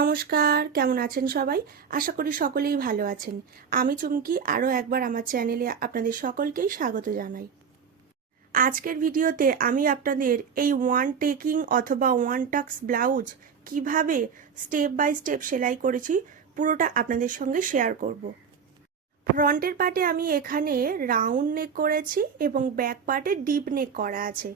নমস্কার, কেমন আছেন সবাই? আশা করি সকলেই ভালো আছেন। আমি চুমকি, আরও একবার আমার চ্যানেলে আপনাদের সকলকেই স্বাগত জানাই। আজকের ভিডিওতে আমি আপনাদের এই ওয়ান টেকিং অথবা ওয়ান টাক্স ব্লাউজ কীভাবে স্টেপ বাই স্টেপ সেলাই করেছি, পুরোটা আপনাদের সঙ্গে শেয়ার করব। ফ্রন্টের পার্টে আমি এখানে রাউন্ড নেক করেছি এবং ব্যাক পার্টে ডিপ নেক করা আছে।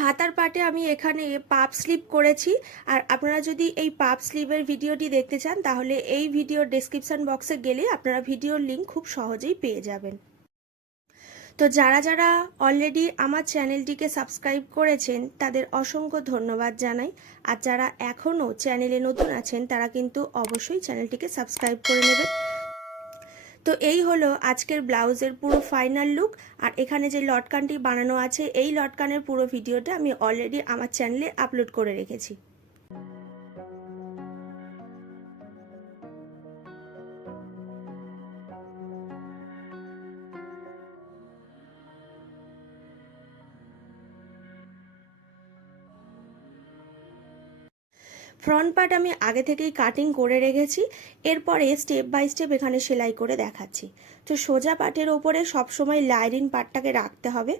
হাতার পাটে আমি এখানে পাপ স্লিপ করেছি। আর আপনারা যদি এই পাপ স্লিপের ভিডিওটি দেখতে চান, তাহলে এই ভিডিওর ডেসক্রিপশন বক্সে গেলে আপনারা ভিডিওর লিঙ্ক খুব সহজেই পেয়ে যাবেন। তো যারা যারা অলরেডি আমার চ্যানেলটিকে সাবস্ক্রাইব করেছেন, তাদের অসংখ্য ধন্যবাদ জানাই। আর যারা এখনও চ্যানেলে নতুন আছেন, তারা কিন্তু অবশ্যই চ্যানেলটিকে সাবস্ক্রাইব করে নেবেন। তো এই হলো আজকের ব্লাউজের পুরো ফাইনাল লুক আর এখানে যে লটকানটি বানানো আছে, এই লটকানের পুরো ভিডিওটা আমি অলরেডি আমার চ্যানেলে আপলোড করে রেখেছি। ফ্রন্ট পার্ট আমি আগে থেকেই কাটিং করে রেখেছি, এরপরে স্টেপ বাই স্টেপ এখানে সেলাই করে দেখাচ্ছি। তো সোজা পাটের ওপরে সবসময় লাইলিন পার্টটাকে রাখতে হবে।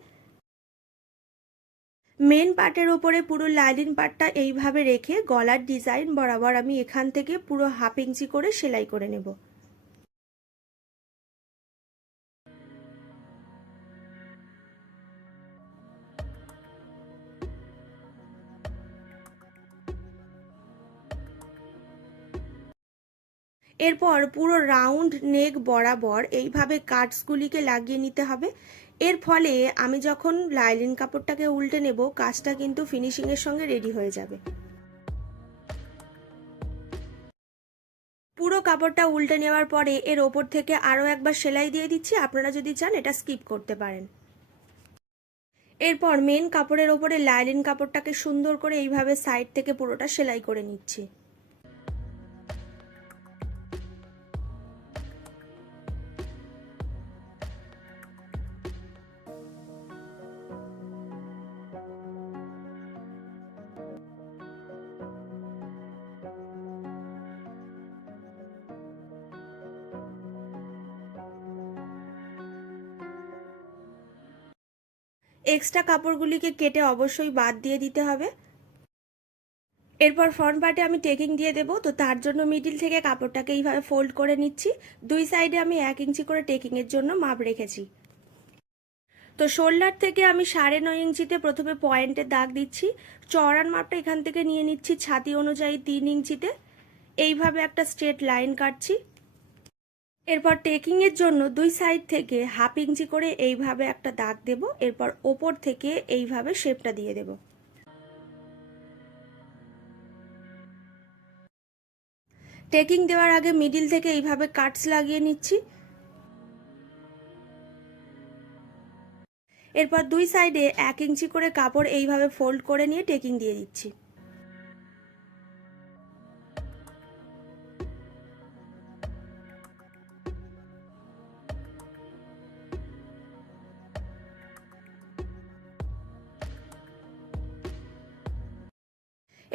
মেন পার্টের ওপরে পুরো লাইলিন পার্টটা এইভাবে রেখে গলার ডিজাইন বরাবর আমি এখান থেকে পুরো হাফ ইঞ্চি করে সেলাই করে নেব। এরপর পুরো রাউন্ড নেক বরাবর এইভাবে কাটসগুলিকে লাগিয়ে নিতে হবে। এর ফলে আমি যখন লাইলিন কাপড়টাকে উল্টে নেব, কাজটা কিন্তু ফিনিশিংয়ের সঙ্গে রেডি হয়ে যাবে। পুরো কাপড়টা উল্টে নেওয়ার পরে এর ওপর থেকে আরও একবার সেলাই দিয়ে দিচ্ছি। আপনারা যদি চান, এটা স্কিপ করতে পারেন। এরপর মেন কাপড়ের ওপরে লাইলিন কাপড়টাকে সুন্দর করে এইভাবে সাইড থেকে পুরোটা সেলাই করে নিচ্ছি। এক্সট্রা কাপড়গুলিকে কেটে অবশ্যই বাদ দিয়ে দিতে হবে। এরপর ফ্রন্ট পার্টে আমি টেকিং দিয়ে দেবো। তো তার জন্য মিডিল থেকে কাপড়টাকে এইভাবে ফোল্ড করে নিচ্ছি। দুই সাইডে আমি এক ইঞ্চি করে টেকিংয়ের জন্য মাপ রেখেছি। তো শোল্ডার থেকে আমি সাড়ে নয় ইঞ্চিতে প্রথমে পয়েন্টে দাগ দিচ্ছি। চড়ার মাপটা এখান থেকে নিয়ে নিচ্ছি, ছাতি অনুযায়ী তিন ইঞ্চিতে। এইভাবে একটা স্ট্রেট লাইন কাটছি। এরপর টেকিং এর জন্য দুই সাইড থেকে হাফ ইঞ্চি করে এইভাবে একটা দাগ দেব। এরপর ওপর থেকে এইভাবে শেপটা দিয়ে দেব। টেকিং দেওয়ার আগে মিডিল থেকে এইভাবে কাটস লাগিয়ে নিচ্ছি। এরপর দুই সাইডে এক ইঞ্চি করে কাপড় এইভাবে ফোল্ড করে নিয়ে টেকিং দিয়ে দিচ্ছি।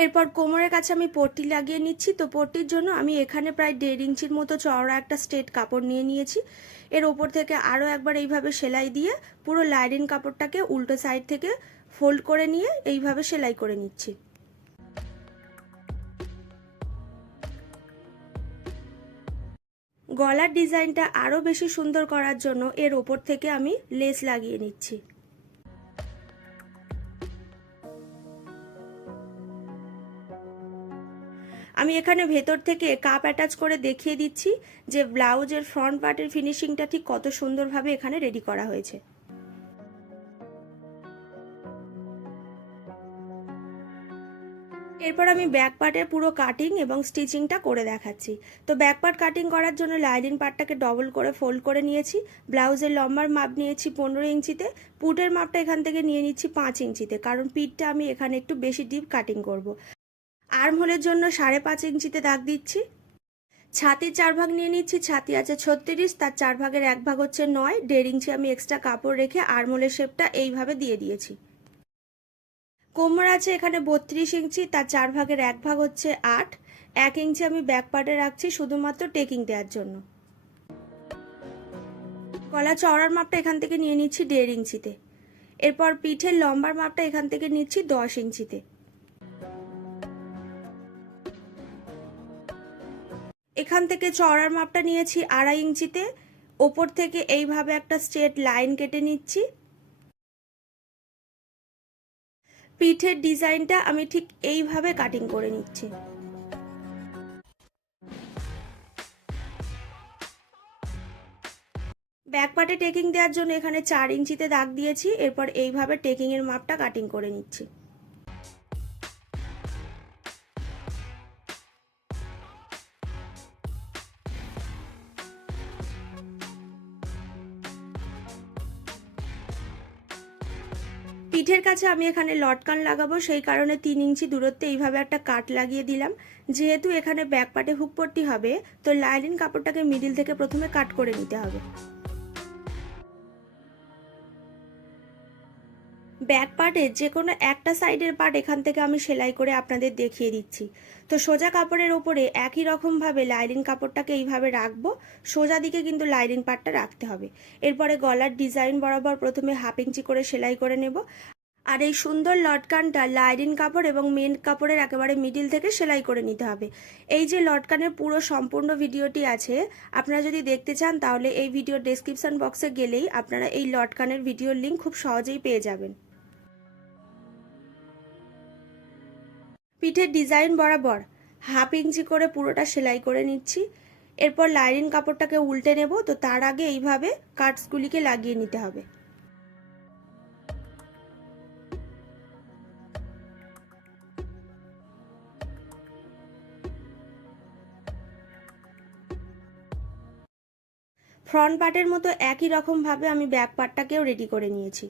এরপর কোমরের কাছে আমি পট্টি লাগিয়ে নিচ্ছি। তো পট্টির জন্য আমি এখানে প্রায় দেড় ইঞ্চির মতো চওড়া একটা স্ট্রেট কাপড় নিয়ে নিয়েছি। এর ওপর থেকে আরও একবার এইভাবে সেলাই দিয়ে পুরো লাইনিং কাপড়টাকে উল্টো সাইড থেকে ফোল্ড করে নিয়ে এইভাবে সেলাই করে নিচ্ছি। গলার ডিজাইনটা আরও বেশি সুন্দর করার জন্য এর ওপর থেকে আমি লেস লাগিয়ে নিচ্ছি। আমি এখানে ভেতর থেকে কাপ অ্যাটাচ করে দেখিয়ে দিচ্ছি যে ব্লাউজের ফ্রন্ট পার্টের ফিনিশিংটা ঠিক কত সুন্দরভাবে এখানে রেডি করা হয়েছে। এরপর আমি ব্যাক পার্টের পুরো কাটিং এবং স্টিচিংটা করে দেখাচ্ছি। তো ব্যাক পার্ট কাটিং করার জন্য লাইলিন পার্টটাকে ডবল করে ফোল্ড করে নিয়েছি। ব্লাউজের লম্বার মাপ নিয়েছি পনেরো ইঞ্চিতে। পুটের মাপটা এখান থেকে নিয়ে নিচ্ছি পাঁচ ইঞ্চিতে। কারণ পিঠটা আমি এখানে একটু বেশি ডিপ কাটিং করব। আর্মহোলের জন্য সাড়ে পাঁচ ইঞ্চিতে দাগ দিচ্ছি। ছাতির চার ভাগ নিয়ে নিচ্ছি, ছাতি আছে ছত্রিশ, তার চার ভাগের এক ভাগ হচ্ছে নয়। দেড় ইঞ্চি আমি এক্সট্রা কাপড় রেখে আর্মহোলের শেপটা এইভাবে দিয়ে দিয়েছি। কোমর আছে এখানে বত্রিশ ইঞ্চি, তার চার ভাগের এক ভাগ হচ্ছে আট। এক ইঞ্চি আমি ব্যাক পার্টে রাখছি শুধুমাত্র টেকিং দেওয়ার জন্য। গলা চওড়ার মাপটা এখান থেকে নিয়ে নিচ্ছি দেড় ইঞ্চিতে। এরপর পিঠের লম্বার মাপটা এখান থেকে নিচ্ছি দশ ইঞ্চিতে। এখান থেকে চওড়ার মাপটা নিয়েছি আড়াই ইঞ্চিতে। ওপর থেকে এইভাবে একটা স্ট্রেট লাইন কেটে নিচ্ছি। পিঠের ডিজাইনটা আমি ঠিক এইভাবে কাটিং করে নিচ্ছি। ব্যাক পার্টে টেকিং দেওয়ার জন্য এখানে চার ইঞ্চিতে দাগ দিয়েছি। এরপর এইভাবে টেকিং এর মাপটা কাটিং করে নিচ্ছি। পিঠের কাছে আমি এখানে লটকান লাগাবো, সেই কারণে তিন ইঞ্চি দূরত্বে এইভাবে একটা কাট লাগিয়ে দিলাম। যেহেতু এখানে ব্যাক পার্টে হুক পট্টি হবে, তো লাইলিন কাপড়টাকে মিডিল থেকে প্রথমে কাট করে নিতে হবে। ব্যাক পার্টের যে কোনো একটা সাইডের পার্ট এখান থেকে আমি সেলাই করে আপনাদের দেখিয়ে দিচ্ছি। তো সোজা কাপড়ের ওপরে একই রকমভাবে লাইলিন কাপড়টাকে এইভাবে রাখব, সোজা দিকে কিন্তু লাইলিন পার্টটা রাখতে হবে। এরপরে গলার ডিজাইন বরাবর প্রথমে হাফ ইঞ্চি করে সেলাই করে নেব। আর এই সুন্দর লটকানটা লাইলিন কাপড় এবং মেন কাপড়ের একেবারে মিডিল থেকে সেলাই করে নিতে হবে। এই যে লটকানের পুরো সম্পূর্ণ ভিডিওটি আছে, আপনারা যদি দেখতে চান তাহলে এই ভিডিও ডেসক্রিপশন বক্সে গেলেই আপনারা এই লটকানের ভিডিওর লিঙ্ক খুব সহজেই পেয়ে যাবেন। পিঠের ডিজাইন বরাবর হাফ ইঞ্চি করে পুরোটা সেলাই করে নিচ্ছি। এরপর লাইনিং কাপড়টাকে উল্টে নেব, তো তার আগে এইভাবে কাটসগুলিকে লাগিয়ে নিতে হবে। ফ্রন্ট পার্টের মতো একই রকমভাবে আমি ব্যাক পার্টটাকেও রেডি করে নিয়েছি।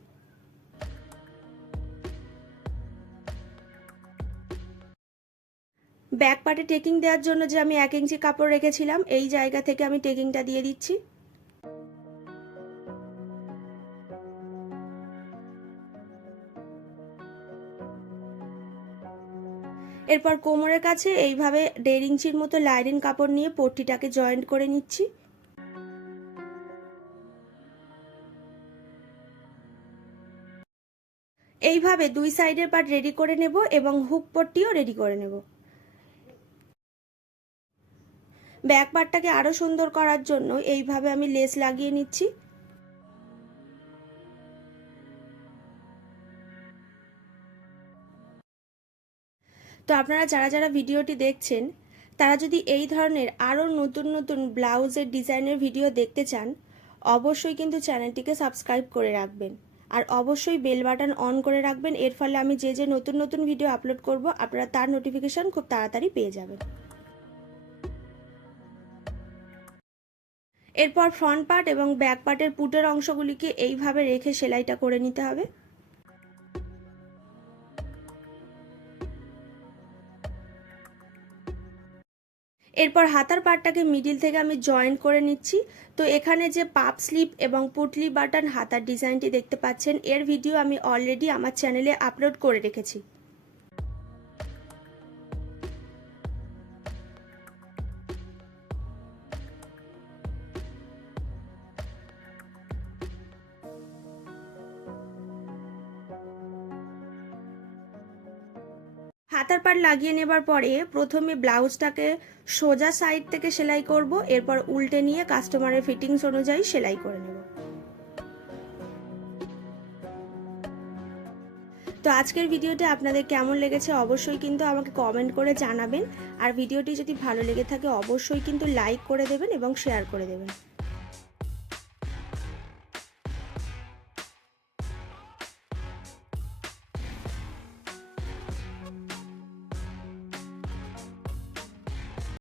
ব্যাক পার্টে টেকিং দেওয়ার জন্য যে আমি এক ইঞ্চি কাপড় রেখেছিলাম, এই জায়গা থেকে আমি টেকিংটা দিয়ে দিচ্ছি। এরপর কোমরের কাছে এইভাবে দেড় ইঞ্চির মতো লাইনিং কাপড় নিয়ে পট্টিটাকে জয়েন্ট করে নিচ্ছি। এইভাবে দুই সাইডের পার্ট রেডি করে নেব এবং হুক পট্টিও রেডি করে নেব। ব্যাক পার্টটাকে আরও সুন্দর করার জন্য এইভাবে আমি লেস লাগিয়ে নিচ্ছি। তো আপনারা যারা যারা ভিডিওটি দেখছেন, তারা যদি এই ধরনের আরও নতুন নতুন ব্লাউজের ডিজাইনের ভিডিও দেখতে চান, অবশ্যই কিন্তু চ্যানেলটিকে সাবস্ক্রাইব করে রাখবেন। আর অবশ্যই বেল বাটন অন করে রাখবেন। এর ফলে আমি যে যে নতুন নতুন ভিডিও আপলোড করব, আপনারা তার নোটিফিকেশান খুব তাড়াতাড়ি পেয়ে যাবেন। এরপর ফ্রন্ট পার্ট এবং ব্যাক পার্টের পুটের অংশগুলিকে এইভাবে রেখে সেলাইটা করে নিতে হবে। এরপর হাতার পাড়টাকে মিডিল থেকে আমি জয়েন্ট করে নিচ্ছি। তো এখানে যে পাপ স্লিপ এবং পুটলি বাটন হাতার ডিজাইনটি দেখতে পাচ্ছেন, এর ভিডিও আমি অলরেডি আমার চ্যানেলে আপলোড করে রেখেছি। হাতার পাট লাগিয়ে নেবার পরে প্রথমে ব্লাউজটাকে সোজা সাইড থেকে সেলাই করব, এরপর উল্টে নিয়ে কাস্টমারের ফিটিংস অনুযায়ী সেলাই করে নেব। তো আজকের ভিডিওটি আপনাদের কেমন লেগেছে অবশ্যই কিন্তু আমাকে কমেন্ট করে জানাবেন। আর ভিডিওটি যদি ভালো লেগে থাকে অবশ্যই কিন্তু লাইক করে দেবেন এবং শেয়ার করে দেবেন।